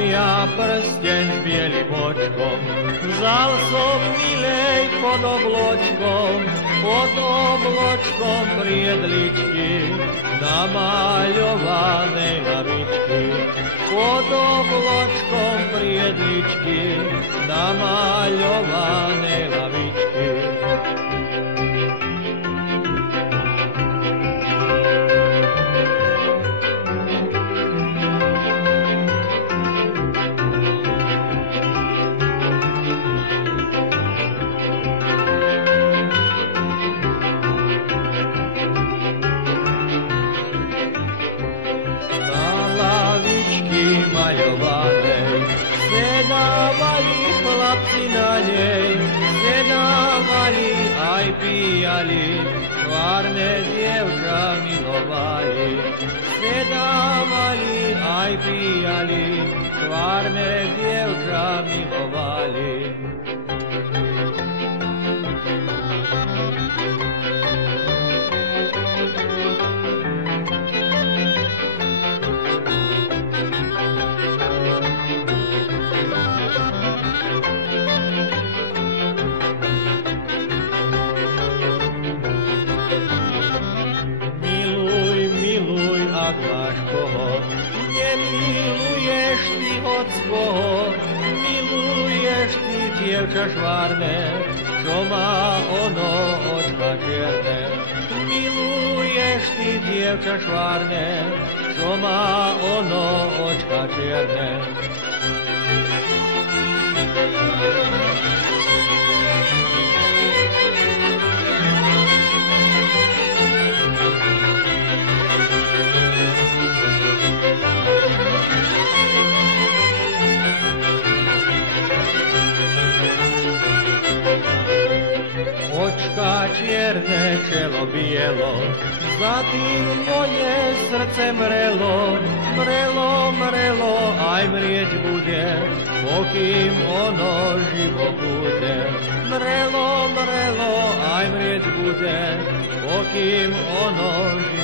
ja prsteň s bielým očkom, vzal som milej pod obločkom priedličky, namaľovanej lavičky. Pod obločkom priedličky, namaľovanej lavičky. Sedávali chlapci na nej, sedávali aj pijali, tvárne dievča milovali. Sedávali aj pijali, tvárne dievča milovali. Nemiluješ ty od svojho, miluješ ty dievča švárne, čo má ono očka čierne. Miluješ ty dievča švárne, čo má ono očka čierne. Očka čierne, čelo bielo, za tým moje srdce mrelo, mrelo, aj mrieť bude, pokým ono živo bude. Mrelo, aj mrieť bude, pokým ono živo bude.